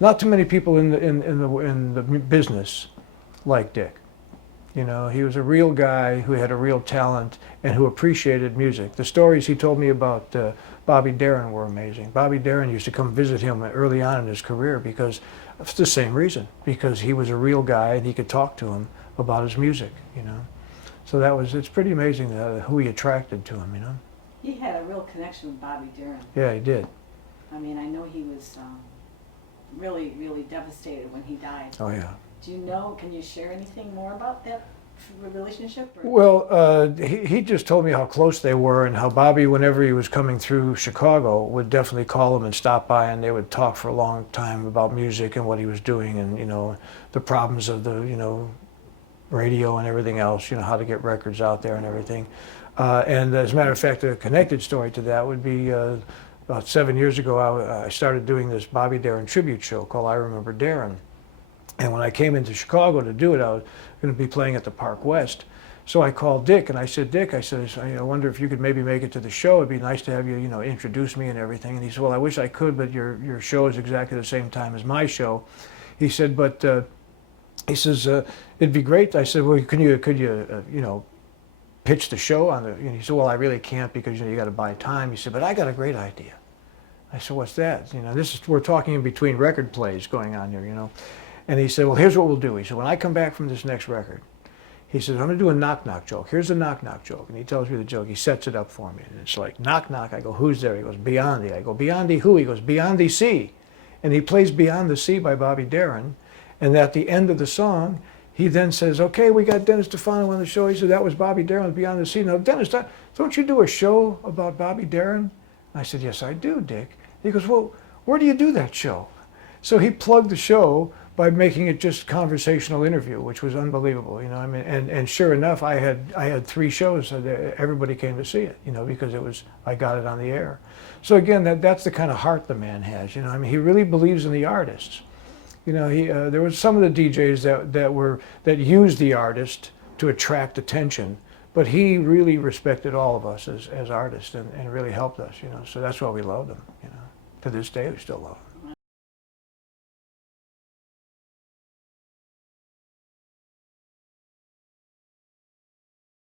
not too many people in the business like Dick. You know, he was a real guy who had a real talent and who appreciated music. The stories he told me about Bobby Darin were amazing. Bobby Darin used to come visit him early on in his career because it's the same reason, because he was a real guy and he could talk to him about his music, you know. So that was, it's pretty amazing who he attracted to him, you know. He had a real connection with Bobby Darin. Yeah, he did. I mean, I know he was really, really devastated when he died. Oh, yeah. Do you know, can you share anything more about that relationship? Or? Well, he just told me how close they were and how Bobby, whenever he was coming through Chicago, would definitely call him and stop by, and they would talk for a long time about music and what he was doing and, you know, the problems of the, you know, radio and everything else, you know, how to get records out there and everything. And as a matter of fact, a connected story to that would be about 7 years ago, I started doing this Bobby Darin tribute show called I Remember Darin. And when I came into Chicago to do it, I was going to be playing at the Park West. So I called Dick and I said, Dick, I said, I wonder if you could maybe make it to the show. It'd be nice to have you, you know, introduce me and everything. And he said, well, I wish I could, but your show is exactly the same time as my show. He said, but he says, it'd be great. I said, well, could you, you know, pitch the show on the, and he said, well, I really can't because, you know, you got to buy time. He said, but I got a great idea. I said, what's that? You know, we're talking in between record plays going on here, you know. And he said, well, here's what we'll do. He said, when I come back from this next record, he says, I'm going to do a knock-knock joke. Here's the knock-knock joke. And he tells me the joke. He sets it up for me. And it's like, knock-knock. I go, who's there? He goes, Biondi. I go, Biondi who? He goes, Biondi Sea. And he plays Beyond the Sea by Bobby Darin. And at the end of the song, he then says, okay, we got Dennis Tufano on the show. He said, that was Bobby Darin with Beyond the Sea. Now, Dennis, don't you do a show about Bobby Darin? I said, yes, I do, Dick. He goes, well, where do you do that show? So he plugged the show by making it just conversational interview, which was unbelievable, you know. I mean, and sure enough, I had 3 shows that everybody came to see it, you know, because I got it on the air. So again, that's the kind of heart the man has, you know. I mean, he really believes in the artists. You know, there was some of the DJs that used the artist to attract attention, but he really respected all of us as artists and really helped us, you know. So that's why we loved him, you know. To this day, we still love him.